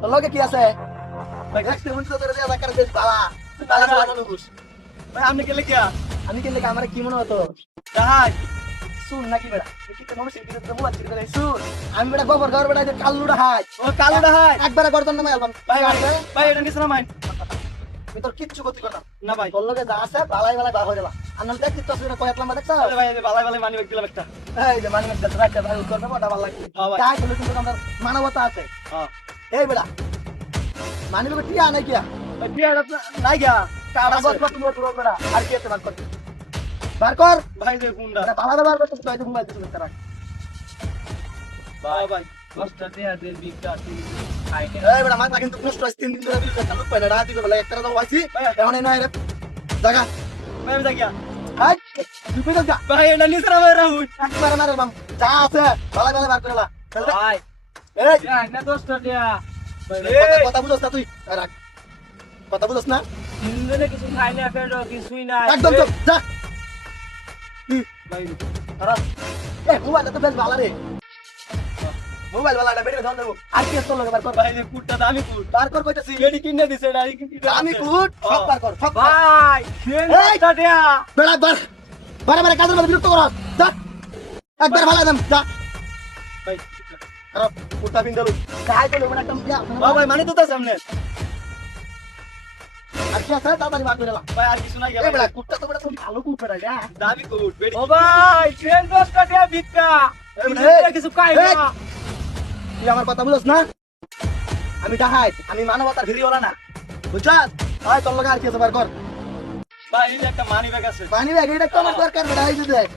তোর লগে কি আছে ভাই দেখতে মন তো তোর দেয়া কার বেশ বালা বালা বালা মানুষ ভাই আপনি গেলে কি আমি কেন আমার কি মনে হতো জাহাজ শুন নাকি বেড়া কি তো মানুষ কি তো মোবাইল ছিড়ে শুন আমি বেড়া গোবর ঘর বেড়া যে কালুড়া হাই ও কালো জাহাজ একবার গর্দন নামে অ্যালবাম ভাই ভাই এটা নিছ না মাইন আমি তোর কিচ্ছু করতে করতাম না ভাই তোর লগে যা আছে বালাই বালাই বার হয়ে যাবা আর নাহলে দেখছিস তো আসলে কয়েক লম্বা দেখছ ভাই এই বালাই বালাই মানি দিলাম একটা এই যে মানে একটা রাখতে ভাই উত্তর দেবো ডাবল লাগবে হ্যাঁ ভাই তাই বলে কিন্তু আমাদের মানবতা আছে হ্যাঁ এই বেড়া মানি লোকে টিয়া নাই কিয়া ভাই বিয়াটা নাই গা কাটা কাগজ পত্র নিয়ে তোর বেড়া আর কি আছে বার কর ভাই যে গুন্ডা এটা বালা বার করতে তুই মোবাইল দিছিস তারা ভাই ভাই কষ্ট দেয়া দে বিকা আইনে এই বেড়া মাথা কিন্তু নষ্ট হইছে 3 দিন ধরে বিল চালু পাইনা রাতি করে একটা দাও আইছি এখন এই না রে জায়গা ভাই আমি যাইয়া হাই তুই কই যা ভাই এটা নিছ না ভাই রাহুল একবার মারে বাম যা আছে বালা বালা বার করেলা ভাই এই যাই না দোস্ত দেয়া কথা বুঝছ না তুই রাখ কথা বুঝছ না দিনে কিছু খাই না ফেরো কিছুই নাই একদম চুপ যা ভাই খারাপ এ মোবাইলটা তো বেশ ভালো রে মোবাইল ভালোটা বেরিয়ে দাও দেবো আর কি তোর লগে বার কর ভাই যে কুটটা দামি কুট বার কর কইতাছি এডি কিনে দিছে এটা আমি কুট সব বার কর সব ভাই সেনটা দেয়া বেড়া বার বারে বারে কাজের মধ্যে বিরক্ত কর যা একবার ভালো দাম যা ভাই খারাপ কুটটা বিন্দালু কাই বলে মানে একদম যা ভাই মানে তো তার সামনে আর কি আছে তাড়াতাড়ি বার করে লা ভাই আর কিছু নাই এই বেড়া কুটটা তো বেড়া তুমি ভালো কুট বেড়া যা দামি কুট বেডি ও ভাই ট্রেন দোস্তটা দেয়া ভিক্ষা কিছু খাই না তুই আমার কথা বুঝছ না আমি ডাহাই আমি মানবতার ভিড়িওয়ালা না বুঝছস আয় তোর লগে আর কি আছে বার কর ভাই এই যে একটা মানি ব্যাগ আছে পানি ব্যাগ এটা তো আমার দরকার বেড়া এই যে দেখ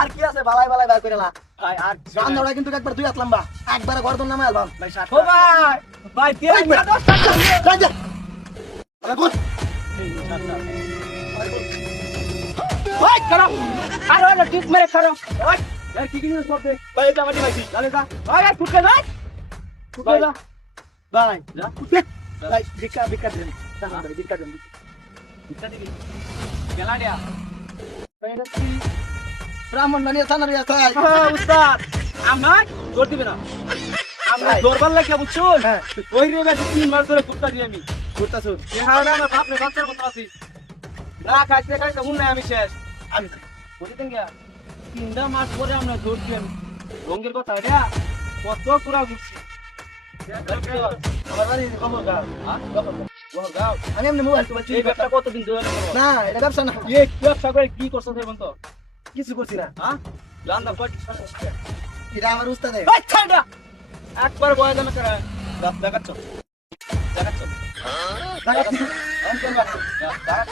আর কি আছে বালাই বালাই বার করে লা ভাই আর রান্নাটা কিন্তু একবার দুই হাত লম্বা একবার গর্দন নামে অ্যালবাম ভাই ও ভাই ভাই তেল দোস্ত রাজা আরে গুড ভাই করো আরে ঠিক মেরে করো ভাই यार কি কি সব দে ভাই এটা মাটি ভাই চলে যা ভাই আর ফুটকে যা ফুটকে যা ভাই যা ফুটকে ভাই ভিক্ষা দেন দাঁড়া ভাই ভিক্ষা দেন ভিক্ষা দিবি গেলা দিয়া ভাই এটা কি ব্রাহ্মণ বানিয়ে সানার ইয়া চাই উস্তাদ আমার জোর দিবে না আমরা দরবার লাগিয়া বুঝছো হ্যাঁ ওই রে বেশি 3 মাস ধরে ফুটতা দি আমি ঘুরতাছ এ হাওড়া না বাপ রে বাচ্চার কথা আছি না খাইতে খাইতে হুন নাই আমি শেষ আমি বুঝতেন গিয়া 3 মাস পরে আমরা ধরছি আমি রঙের কথা রে কত পুরা ঘুরছি আমার বাড়ি খবর গাও হ্যাঁ কত গাও আমি এমনি মোবাইল টোবাইল চুরি এই ব্যবসা করতাম কতদিন ধরে করো না এটা ব্যবসা না এই ব্যবসা করে কি করছস এখন তো কিছু করছি না হ্যাঁ জানদা কত এটা আমার উস্তাদে এই ছাড়া একবার বয় দামে করে দেখাচ্ছ দেখাচ্ছ দেখাচ্ছি। হ্যাঁ